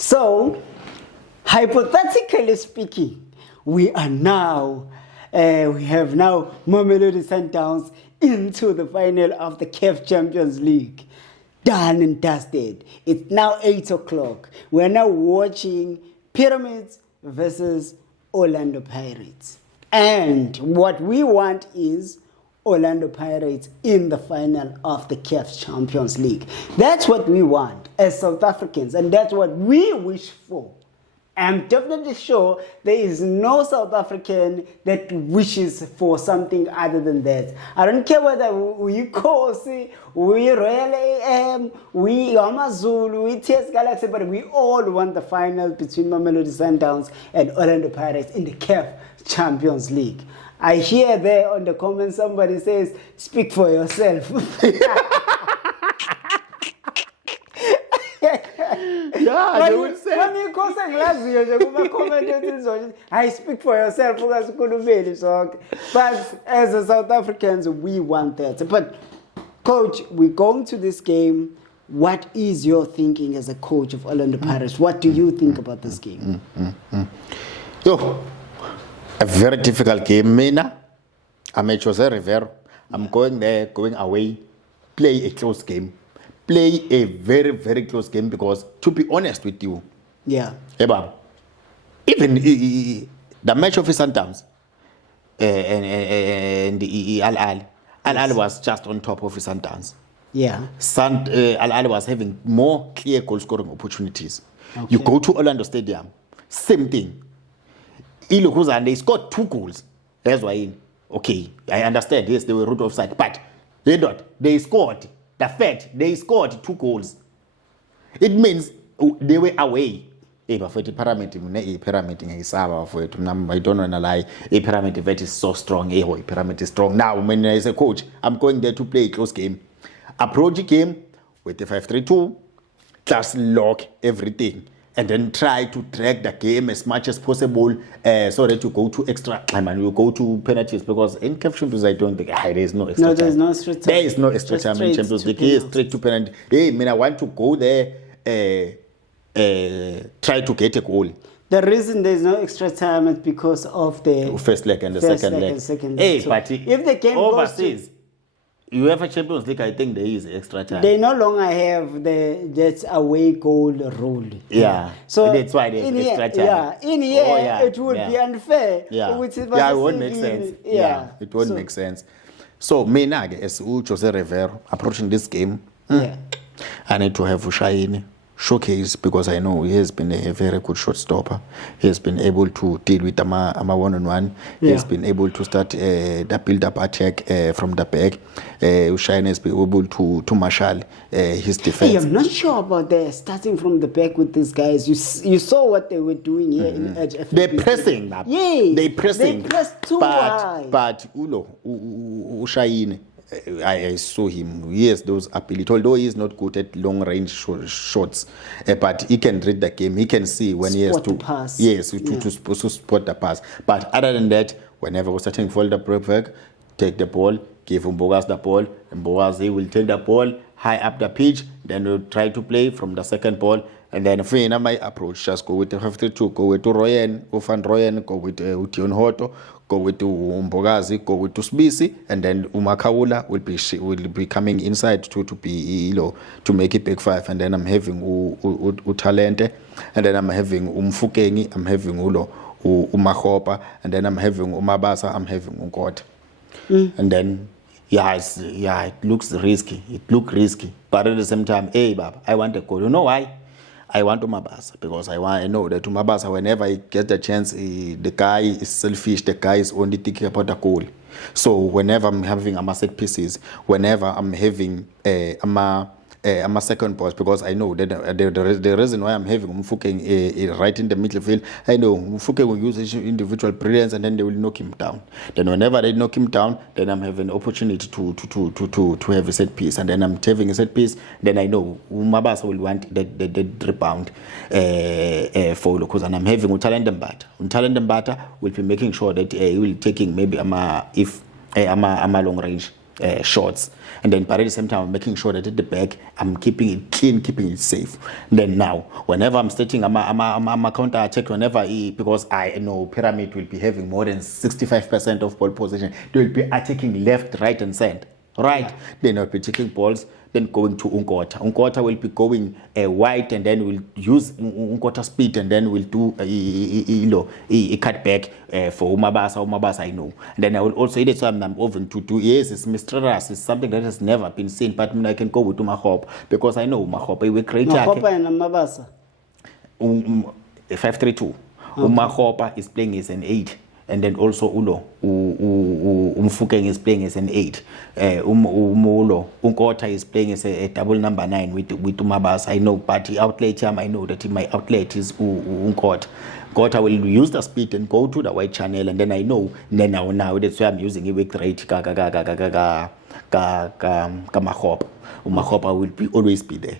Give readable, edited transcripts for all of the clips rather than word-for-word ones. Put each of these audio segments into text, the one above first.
So, hypothetically speaking, we have now Mamelodi Sundowns into the final of the CAF Champions League. Done and dusted. It's now 8 o'clock. We're now watching Pyramids versus Orlando Pirates. And what we want is Orlando Pirates in the final of the CAF Champions League. That's what we want as South Africans, and that's what we wish for. I'm definitely sure there is no South African that wishes for something other than that. I don't care whether we Kosi, we Royal AM, we Amazulu, we TS Galaxy, but we all want the final between Mamelodi Sundowns and Orlando Pirates in the CAF Champions League. I hear there on the comments somebody says, speak for yourself. Yeah, they would say. I speak for yourself. But as a South Africans, we want that. But coach, we're going to this game. What is your thinking as a coach of Orlando Pirates? What do you think about this game? Yo, a very difficult game. Mina, I'm a Jose Rivero. I'm going there, going away, play a close game. Play a very, very close game because, to be honest with you, yeah, even the match of Sundowns and Al Ahly was just on top of Sundowns. Yeah, Al Ahly was having more clear goal scoring opportunities. Okay. You go to Orlando Stadium, same thing. And they scored 2 goals. That's why, okay, I understand. Yes, they were root offside, but they scored. The fact they scored 2 goals, it means they were away. I don't want to lie. A pyramid event is so strong. A pyramid is strong. Now, when I say coach, I'm going there to play a close game. Approach the game with the 5-3-2, just lock everything, and then try to drag the game as much as possible so that you go to extra time and you go to penalties, because in CAF Champions I don't think there is no extra time. There's no extra time. There is no extra time in Champions League. It's straight to penalty. Hey, I want to go there, try to get a goal. The reason there's no extra time is because of the first leg and the second leg. Hey, but if the game overseas, UEFA Champions League, I think there is extra time. They no longer have that away goal rule. Yeah. So that's why there's extra time. Yeah. In here, it would be unfair. Yeah. It won't make sense. Yeah. It won't make sense. So, me as Jose Rivero approaching this game, I need to have Ushaini showcase, because I know he has been a very good shot stopper. He has been able to deal with Ama one-on-one. He has been able to start the build-up attack from the back. Ushaini has been able to marshal his defense. Hey, I'm not sure about the starting from the back with these guys. You saw what they were doing here in Edge. They're pressing. Yeah, they're pressing. They pressed too high. But Ushaini, I saw him. He has those ability, although he is not good at long range shots, but he can read the game. He can see when he has to pass. Yes, to spot the pass. But other than that, whenever we're starting for the break, take the ball, give Mbogas the ball, and Mbogas will take the ball high up the pitch. Then we'll try to play from the second ball. And then if my approach, just go with the 5-3-2, go with Royen, go Van Royen, go with Ution Hoto, go with Mbogazi, go with Sbisi, and then Umakaula will be coming inside to be to make it big 5. And then I'm having Utalente, and then I'm having Umfukengi, I'm having Umahopa, and then I'm having Umabasa, I'm having Unkota. And then it looks risky. It looked risky, but at the same time, hey, Baba, I want a goal. You know why? I want Umabasa, because I know that Umabasa, whenever he gets the chance, the guy is selfish. The guy is only thinking about the goal. So whenever I'm having set pieces, whenever I'm having I'm a second post, because I know that the reason why I'm having Mfuke right in the midfield, I know Mfuke will use his individual brilliance and then they will knock him down. Then whenever they knock him down, then I'm having an opportunity to have a set piece, and then I'm having a set piece. Then I know Mabasa will want the rebound for Locos, and I'm having Utalende Mbata. Utalende Mbata will be making sure that he will taking maybe a long range. shots. And then, but at the same time, I'm making sure that at the back, I'm keeping it clean, keeping it safe. And then now, whenever I'm starting, I'm a counter attack. Whenever because I know Pyramid will be having more than 65% of ball possession, they will be attacking left, right, and center. Right, then I'll be taking balls, then going to Unkota. Unkota will be going wide, and then we'll use Unkota speed, and then we'll do a cut back for Umabasa. Umabasa, I know. And then I will also, that's why I'm moving to do, yes, it's Mistras, it's something that has never been seen, but I can go with Umahop, because I know Umahop, we create Mahopa and Mabasa. 5-3-2. Umahopa is playing as an 8. And then also Umfukeng is playing as an 8. Unkota is playing as a double number 9 with Umabasa. I know, but the outlet I know that my outlet is Unkota. Kota will use the speed and go to the white channel, and then I know. And then now that's why I'm using a weak rate. Mahopa. Umahopa will always be there.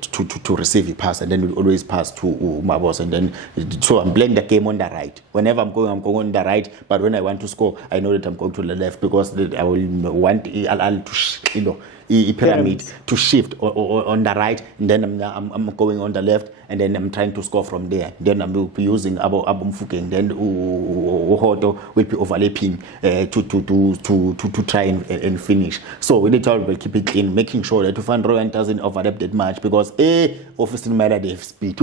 To receive a pass, and then we'll always pass to Mabos, and then so I'm playing the game on the right. Whenever I'm going on the right, but when I want to score, I know that I'm going to the left, because I will want Al to Pyramid to shift on the right, and then I'm going on the left, and then I'm trying to score from there. Then I'm using Abu Mfukeng, then Uhoto will be overlapping to try and finish. So we need to keep it clean, making sure that Van Rooyen doesn't overlap that much, because obviously matter they have speed.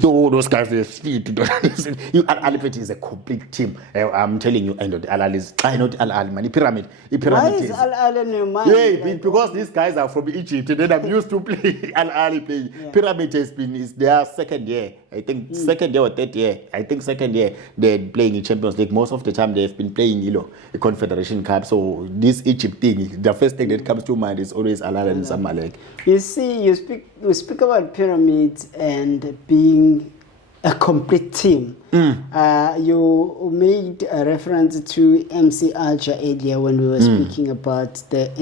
So those guys they have speed. Al-Ali is a complete team. I'm telling you, I know Al-Ali is not Al-Ali, man. Pyramid. Why is Al-Ali in your mind? Yeah, because these guys are from Egypt, and then I'm used to play Al-Ali playing. Yeah. Pyramid is their second year. I think second year or third year. I think second year they're playing in Champions League. Most of the time they've been playing, a Confederation Cup. So this Egypt thing, the first thing that comes to mind is always Al-Ali and Zamalek. You see, you speak about Pyramids and being a complete team. You made a reference to MC Alger earlier when we were speaking about the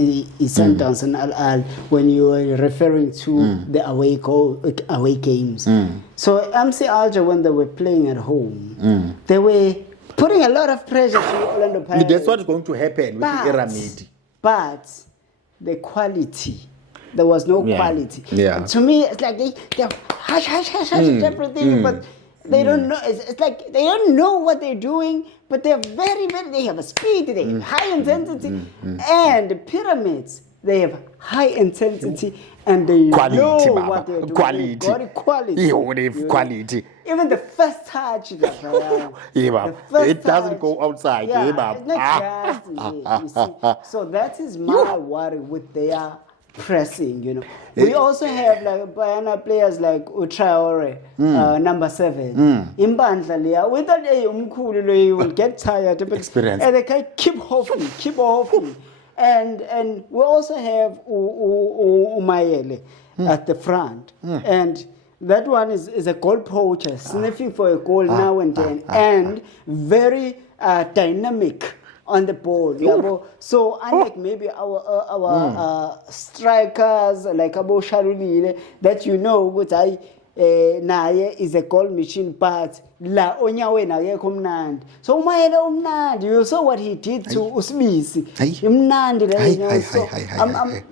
Sundowns and Al-Ahly, when you were referring to the away games. So MC Alger, when they were playing at home, they were putting a lot of pressure to Orlando Pirates. That's what's going to happen with the Pyramid. But the quality, there was no quality. Yeah. To me, it's like they're hush, everything, but they don't know. It's like they don't know what they're doing, but they're very, they have a speed, they have high intensity, and the Pyramids, they have high intensity, and they know what they're doing. Quality. Quality. Yeah, they have quality. Even the first touch, it doesn't go outside. It's not just, you see. So that is my worry with their pressing, We also have like Bayana players like Utraore, number 7. Imbandla Leah, we thought he will get tired, Experience. And they can keep hopping. And we also have Umayele at the front. And that one is a goal poacher, sniffing for a goal now and then, and very dynamic on the ball. So unlike maybe our strikers like Abo Shalulile, that which naye is a goal machine, but la onyawe akekho mnandi. So Umayele umnandi. You saw what he did to Usbisi. Umnandi.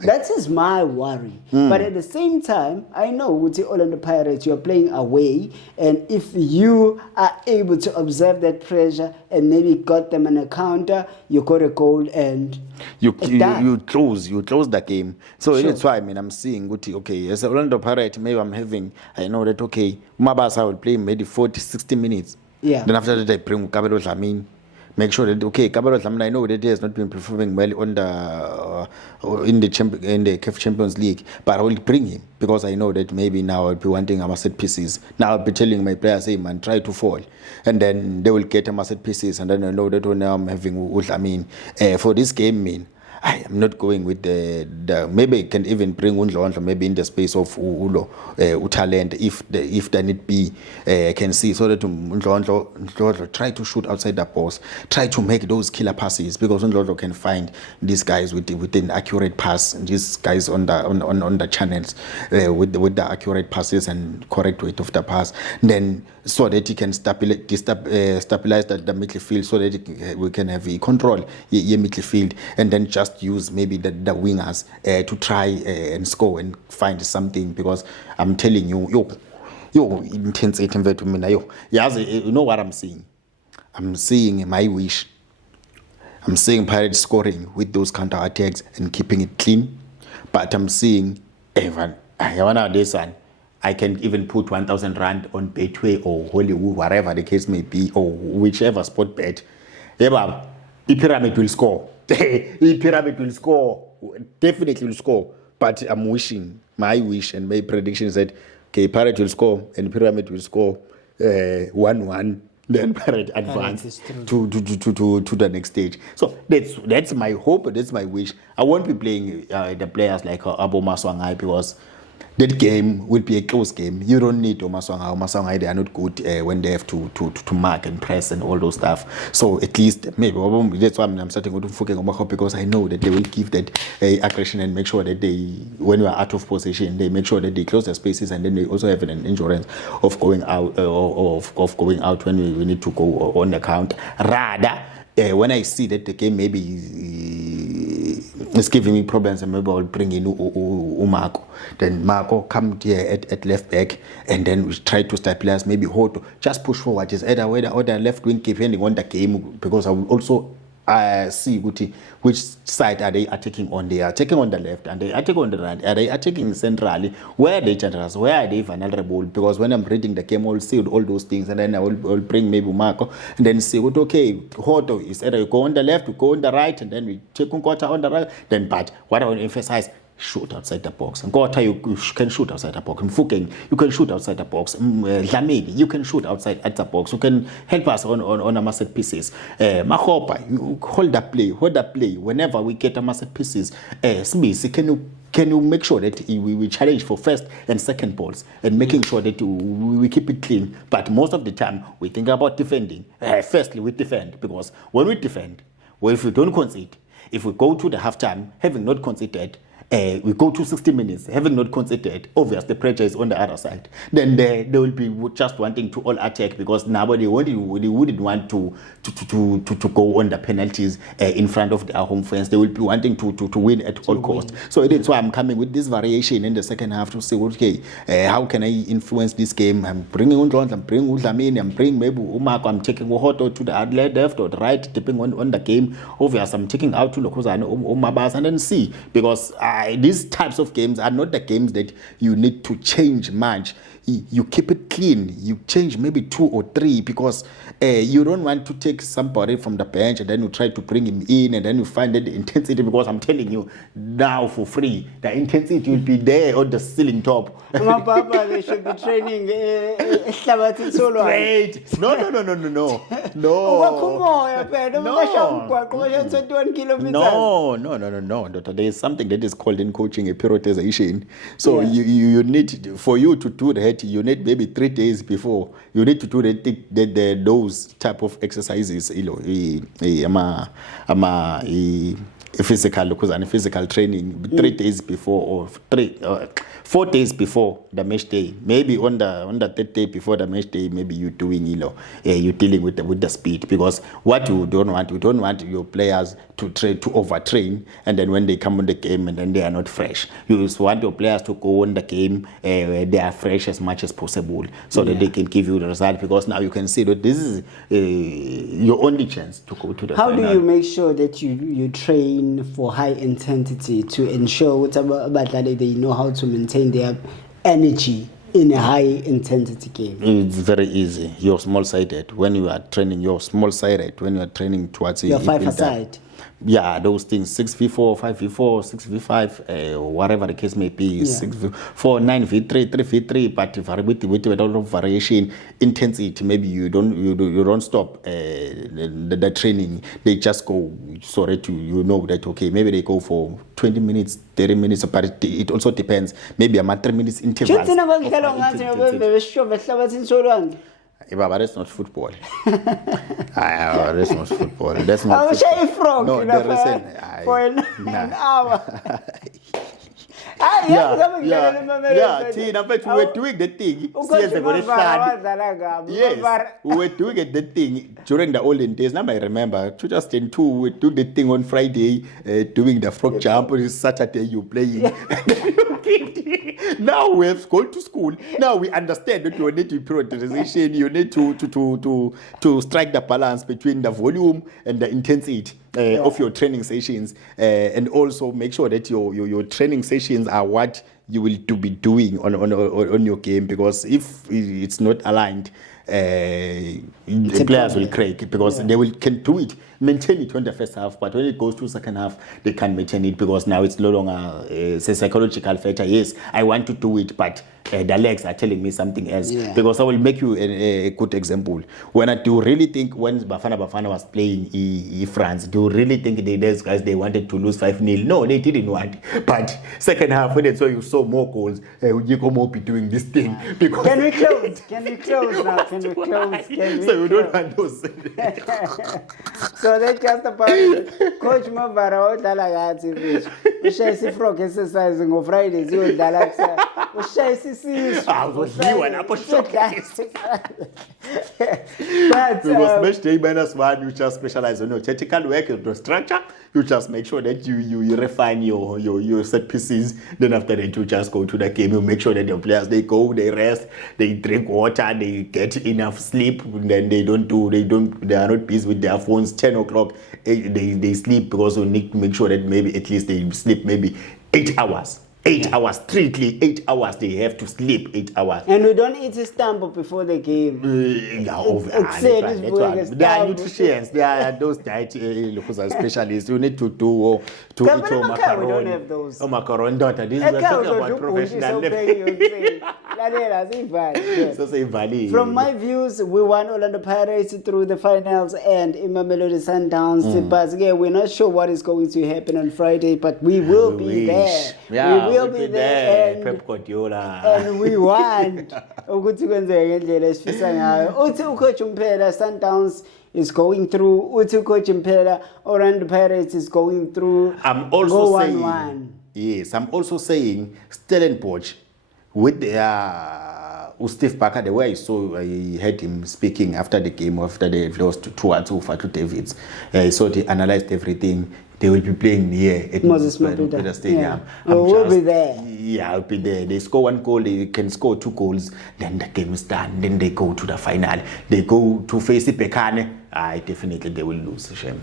That is my worry. But at the same time, I know with the Orlando Pirates, you are playing away, and if you are able to observe that pressure and maybe got them on a counter, you got a goal and you close the game. So that's why I'm seeing as a Orlando Pirate, maybe I know that Mabasa will play maybe 40-60 minutes. Yeah. Then after that I bring Kabelo Dlamini. Make sure that Kabelo Dlamini, I know that he has not been performing well on in the CAF Champions League, but I will bring him because I know that maybe now I'll be wanting our set pieces. Now I'll be telling my players, hey man, try to fall, and then they will get my set pieces, and then I know that now I'm having Dlamini for this game. I am not going with the maybe I can even bring Undlo maybe in the space of talent if there need be. I can see so that Undlo try to shoot outside the box, try to make those killer passes, because Undlo can find these guys with an accurate pass, these guys on the channels with the accurate passes and correct weight of the pass, then so that he can stabilize the midfield, so that we can have a control in midfield, and then just just use maybe the wingers to try and score and find something, because I'm telling you, yo, intensity mfethu mina yo. Yazi, you know what I'm seeing? I'm seeing my wish. I'm seeing Pirates scoring with those counter attacks and keeping it clean. But I'm seeing Evan. This one, I can even put 1,000 rand on Betway or Hollywood, whatever the case may be, or whichever sport bet. Yeah, the Pyramid will score. The Pyramid will score. Definitely will score. But I'm wishing, my wish and my prediction is that okay, Pirate will score and Pyramid will score 1-1. Then Pirate advance to the next stage. So that's my hope. That's my wish. I won't be playing the players like Abo Maswangai, because that game will be a close game. You don't need Maswangai. Maswangai, they are not good when they have to mark and press and all those stuff. So at least maybe that's why I'm starting to focus on Mako, because I know that they will give that aggression and make sure that they, when we are out of possession, they make sure that they close their spaces, and then they also have an endurance of going out of going out when we need to go on the count. Rather, when I see that the game maybe is giving me problems, and maybe I'll bring in Marco. Then Marco come here at left back, and then we try to start players, maybe Hoto, just push forward. Is either way or the left wing, depending on the game, because I will also see which side are they attacking on. They are attacking on the left and they attack on the right. Are they attacking centrally? Where are they dangerous? Where are they vulnerable? Because when I'm reading the game, I'll see all those things, and then I will bring maybe Marco, and then see what okay, Hoto is either you go on the left, you go on the right, and then we take Nkota on the right. Then, but what I want to emphasize, shoot outside the box. And Nkota, you can shoot outside the box. Mfukeng, you can shoot outside the box. Dlamini, you can shoot outside at the box. You can help us on our set pieces. Mahopa, you hold the play. Whenever we get our set pieces, Smith, can you make sure that we challenge for first and second balls, and making sure that we keep it clean? But most of the time, we think about defending. Firstly, we defend, because when we defend, well, if we don't concede, if we go to the halftime having not conceded, we go to 60 minutes having not conceded, obviously the pressure is on the other side. Then they will be just wanting to all attack, because nobody wouldn't want to go on the penalties in front of their home fans. They will be wanting to win at all costs. So that's why I'm coming with this variation in the second half to say, okay, how can I influence this game? I'm bringing Undlons, I'm bringing Udlamini, I'm bringing maybe Umako, I'm taking Uhoto to the left or the right, depending on the game. Obviously, I'm taking out to Lokozana or Mabas, and then see, because these types of games are not the games that you need to change much. You keep it clean. You change maybe 2 or 3, because you don't want to take somebody from the bench and then you try to bring him in, and then you find that the intensity, because I'm telling you now for free, the intensity will be there on the ceiling top. Papa, they should be training Straight. No. There is something that is called in coaching a periodization. So you need, for you to do that, you need maybe 3 days before. You need to do those type of exercises. Physical training 3 days before, or 4 days before the match day. Maybe on the third day before the match day, maybe you're doing you're dealing with the speed, because what you don't want your players to overtrain, and then when they come on the game and then they are not fresh. You just want your players to go on the game they are fresh as much as possible, so that they can give you the result, because now you can see that this is your only chance to go to the final. How do you make sure that you train for high intensity to ensure that they know how to maintain their energy in a high intensity game? It's very easy. You're small-sided. When you are training, you're small-sided. When you are training towards your 5-a-side. Yeah, those things, 6v4, 5v4, 6v5, whatever the case may be, 6v4, 9v3, 3v3, but with a lot of variation, intensity, maybe you don't stop the training. They just go, that, okay, maybe they go for 20 minutes, 30 minutes, but it also depends. Maybe a 3 minutes interval. But that's not football. That's not football. That's not football. No, for an hour. Tina, but we were doing the thing. Yes, we were doing the thing during the olden days. Now I remember 2002, we were doing the thing on Friday, doing the frog jump. On Saturday, you playing. Now we have gone to school. Now we understand that you need to prioritization. You need to strike the balance between the volume and the intensity of your training sessions, and also make sure that your training sessions are what you will to be doing on your game, because if it's not aligned, the players will crack because they can do it, maintain it on the first half, but when it goes to second half, they can't maintain it because now it's no longer a psychological factor. Yes, I want to do it, but the legs are telling me something else. Because I will make you a good example. When I do really think when Bafana was playing France, do you really think those guys they wanted to lose 5-0? No, they didn't want. But second half when they saw you saw more goals, you come up be doing this thing. Because Can we close? Can we close now? Can we close? So you don't want those. So that's just about it. Coach Mavara odlala kathi mfethu. Ushayisa frog exercising on Fridays uyodlala kusasa. Ushayisa isizwe. Udliwa lapho showcase. But Because match day -1, you just specialize on your tactical work, your structure. You just make sure that you refine your set pieces. Then after that, you just go to the game. You make sure that your players they go, they rest, they drink water, they get enough sleep. Then they are not busy with their phones. 10 o'clock, they sleep because we need to make sure that maybe at least they sleep maybe 8 hours. 8 hours, strictly 8 hours. They have to sleep 8 hours. and we don't eat a stamp before the game. There are nutrients. There are those diet specialists. You need to do to Come eat your on, we macaroni. don't have those. Oh, macaron daughter. This is we're talking about professional level. So say valid. From my views, we won Orlando Pirates through the finals and Mamelodi Sundowns. But again, we're not sure what is going to happen on Friday, but we will be there. Yeah, we will be there. And, Pep Guardiola. and we want ukuthi kwenzeke ngendlela esifisa ngayo. Uthi ucoach Mphela Sundowns is going through. Uthi ucoach Mphela Orlando Pirates is going through. I'm also Go saying 1-1. Yes, I'm also saying Stellenbosch with Steve Barker, the way I heard him speaking after the game, after they lost 2-2 for Davids. So they analyzed everything. They will be playing here at Moses Mapimpi Mapimpi Stadium. Yeah. We'll be there. Yeah, I'll be there. They score 1 goal, they can score 2 goals, then the game is done. Then they go to the final. They go to face Pekane. Definitely they will lose. Shame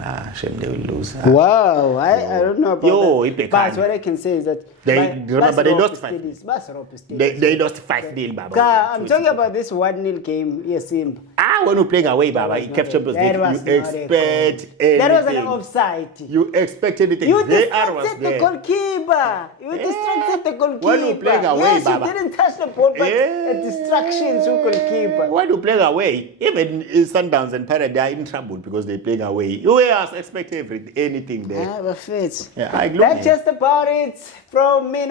they will lose. Wow, I don't know about that. But what I can say is that they lost 5. They lost 5-0, Baba. I'm talking about this 1-0 game. Yes, Simba. When you playing away, Baba, in CAF Champions League, you expect anything. That was an offside. You expect anything. You VAR was distracted the there. goalkeeper. You distracted the goalkeeper. When you playing away, yes, Baba. you didn't touch the ball, but a distraction to goalkeeper. When you playing away, even in Sundowns and Pirates, they are in trouble because they're playing away. You always expect anything there. Ah, perfect. Yeah, I agree. That's just about it from me.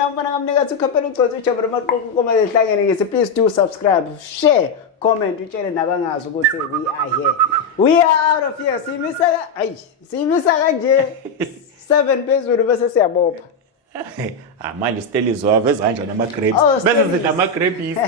Please do subscribe, share, comment, utshele nabangazi ukuthi we are here. We are out of here. Simisa kanje 7 phezulu bese siyabopha. Manje Steli Zova ezanja nama grapes. Oh, Bese Stelis. nama grapes.